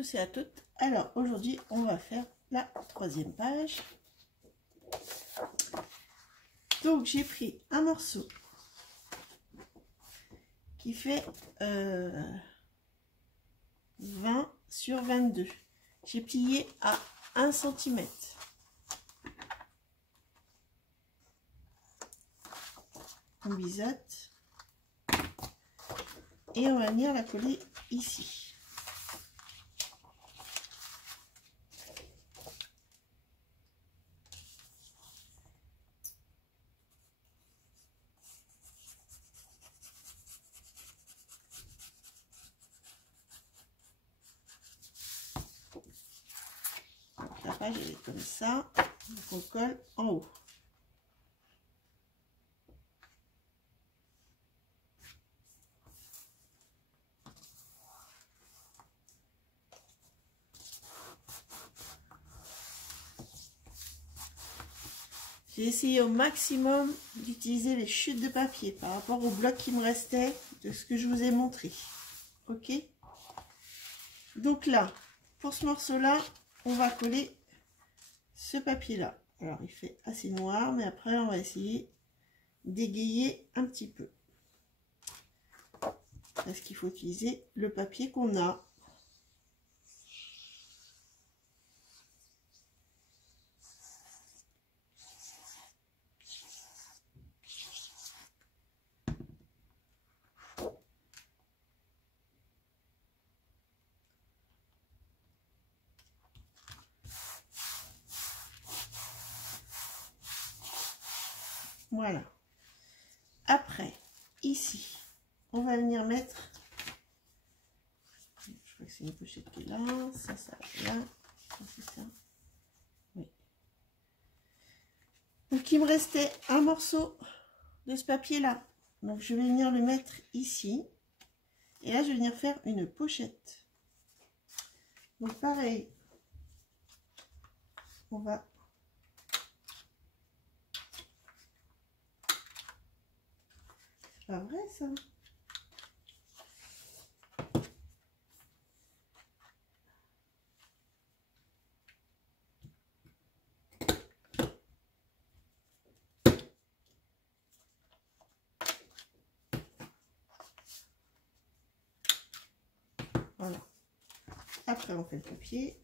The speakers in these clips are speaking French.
tous et à toutes. Alors aujourd'hui on va faire la troisième page. Donc j'ai pris un morceau qui fait 20 sur 22. J'ai plié à 1 cm. On biseaute et on va venir la coller ici. La page elle est comme ça, donc on colle en haut. J'ai essayé au maximum d'utiliser les chutes de papier par rapport au bloc qui me restait de ce que je vous ai montré. Ok? Donc là, pour ce morceau-là, on va coller ce papier-là. Alors, il fait assez noir, mais après, on va essayer d'égayer un petit peu. Parce qu'il faut utiliser le papier qu'on a. Voilà. Après, ici, on va venir mettre, je crois que c'est une pochette qui est là, ça là, c'est ça. Oui. Donc il me restait un morceau de ce papier là. Donc je vais venir le mettre ici. Et là je vais venir faire une pochette. Donc pareil, on va pas vrai ça. Voilà. Après on fait le papier.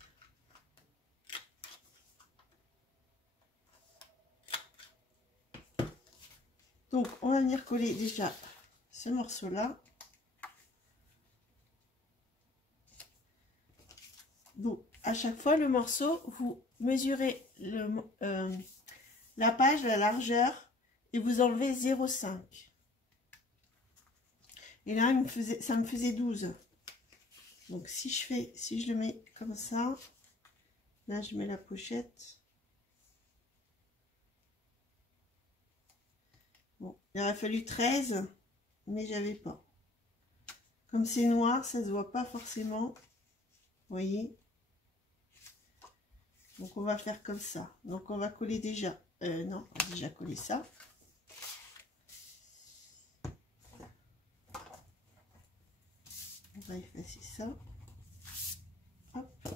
Donc on va venir coller déjà ce morceau là. Donc à chaque fois le morceau, vous mesurez la page, la largeur et vous enlevez 0,5. Et là ça me faisait 12. Donc si je le mets comme ça, là je mets la pochette. Bon, il aurait fallu 13, mais j'avais pas. Comme c'est noir, ça se voit pas forcément. Vous voyez? Donc on va faire comme ça. Donc on va coller déjà. Non, on va déjà coller ça. On va effacer ça. Hop.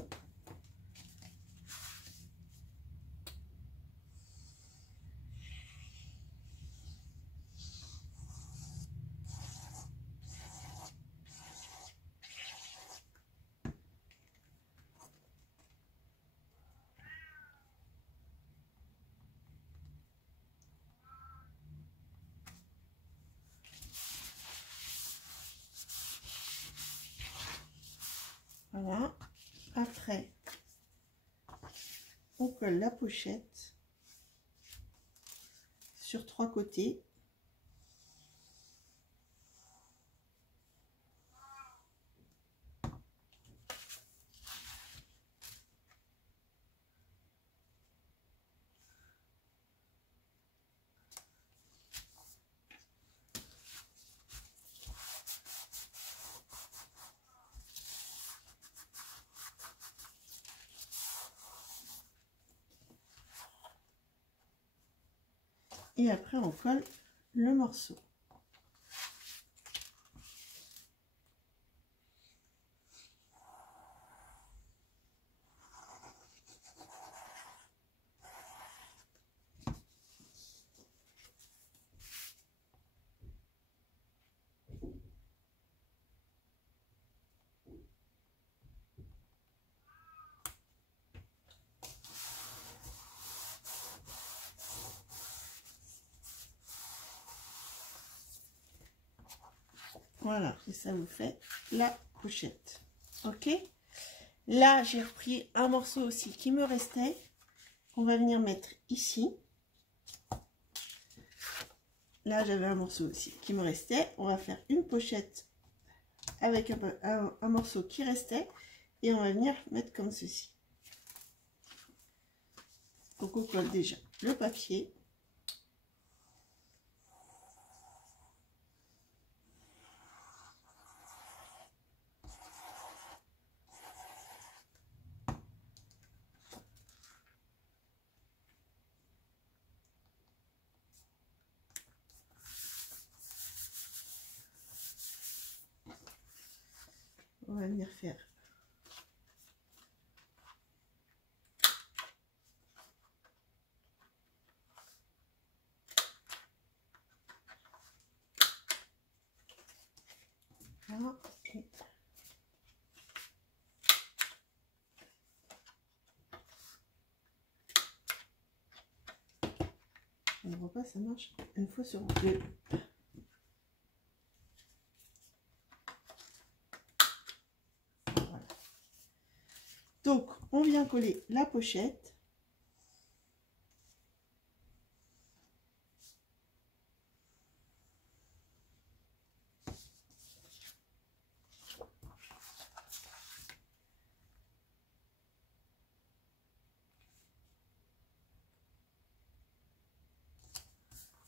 Voilà. Après, on colle la pochette sur 3 côtés. Et après, on colle le morceau. Voilà, et ça vous fait la pochette. Ok, là j'ai repris un morceau aussi qui me restait, qu'on va venir mettre ici. Là j'avais un morceau aussi qui me restait, on va faire une pochette avec un morceau qui restait et on va venir mettre comme ceci. Donc on colle déjà le papier. On va venir faire là. On ne voit pas, ça marche une fois sur deux. Voilà. Donc, on vient coller la pochette.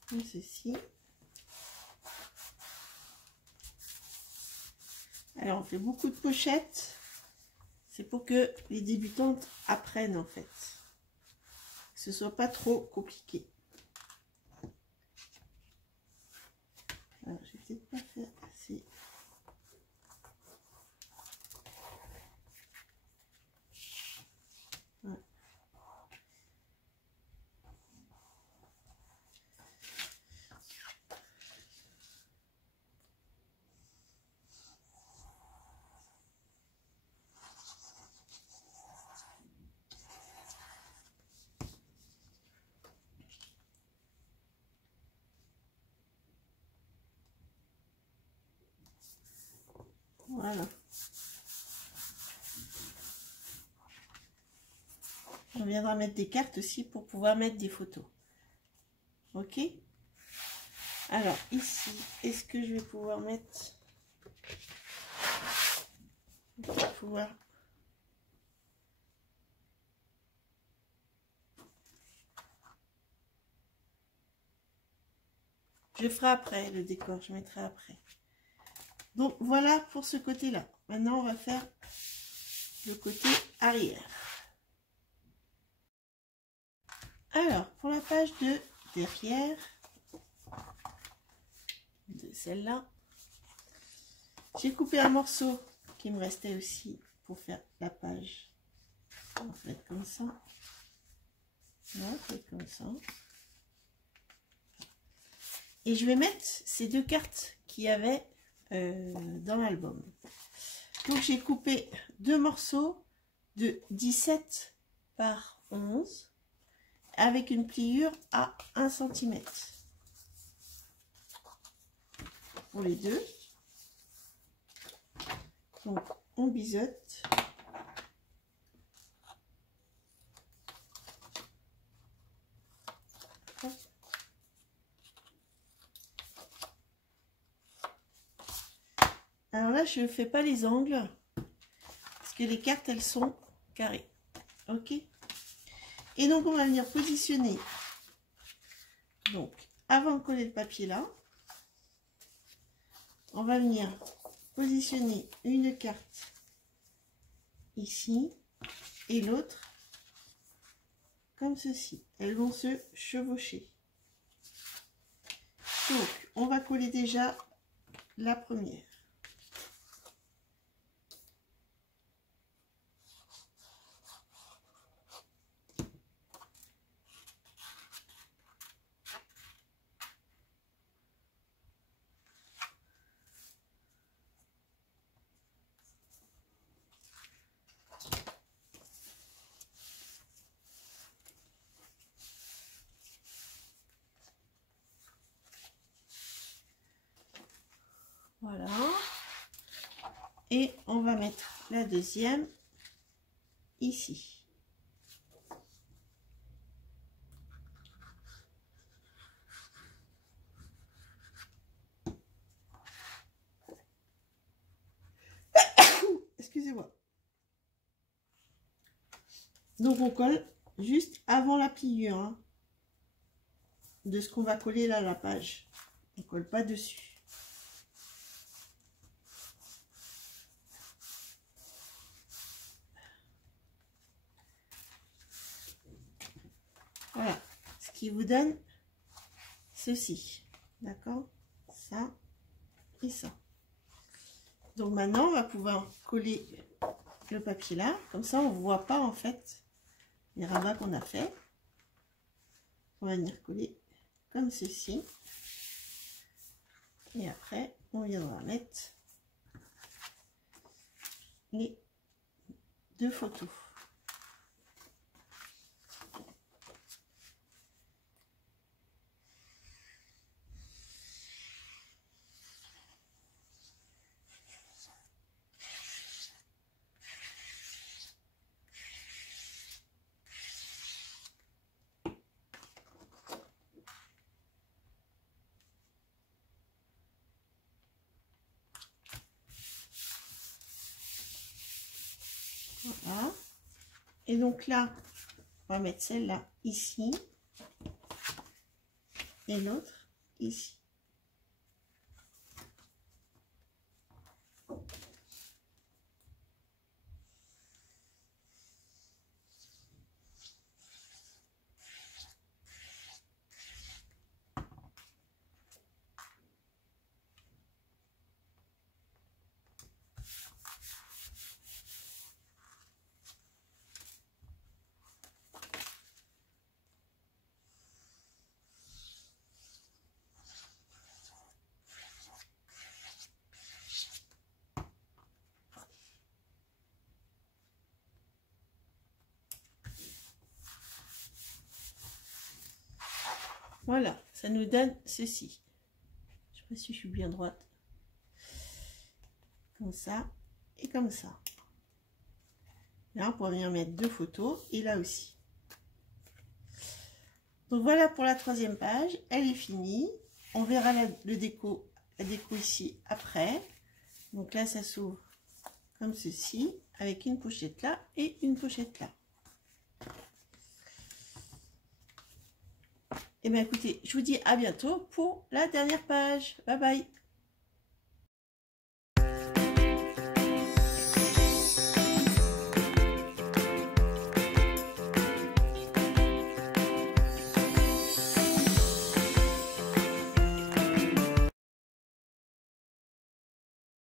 Comme ceci. Alors, on fait beaucoup de pochettes. C'est pour que les débutantes apprennent en fait. Que ce soit pas trop compliqué. Alors, je vais peut-être pas faire assez. Ouais. Voilà. On viendra mettre des cartes aussi pour pouvoir mettre des photos. Ok. Alors ici, est-ce que je vais pouvoir mettre... Je vais pouvoir... Je ferai après le décor, je mettrai après. Donc voilà pour ce côté-là. Maintenant on va faire le côté arrière. Alors pour la page de derrière, de celle-là, j'ai coupé un morceau qui me restait aussi pour faire la page. On va faire comme ça. On va faire comme ça. Et je vais mettre ces deux cartes qu'il y avait dans l'album. Donc j'ai coupé deux morceaux de 17 par 11 avec une pliure à 1 cm pour les deux. Donc on biseaute. Alors là, je ne fais pas les angles parce que les cartes, elles sont carrées. Ok. Et donc, on va venir positionner. Donc, avant de coller le papier là, on va venir positionner une carte ici et l'autre comme ceci. Elles vont se chevaucher. Donc, on va coller déjà la première. Voilà. Et on va mettre la deuxième ici. Excusez-moi. Donc on colle juste avant la pliure, hein, de ce qu'on va coller là à la page. On colle pas dessus. Voilà, ce qui vous donne ceci, d'accord, ça et ça. Donc maintenant on va pouvoir coller le papier là, comme ça on voit pas en fait les rabats qu'on a fait. On va venir coller comme ceci et après on viendra mettre les deux photos. Voilà. Et donc là, on va mettre celle-là ici et l'autre ici. Voilà, ça nous donne ceci. Je sais pas si je suis bien droite. Comme ça et comme ça. Là, on pourra venir mettre deux photos et là aussi. Donc voilà pour la troisième page. Elle est finie. On verra la déco ici après. Donc là, ça s'ouvre comme ceci, avec une pochette là et une pochette là. Et bien écoutez, je vous dis à bientôt pour la dernière page. Bye bye.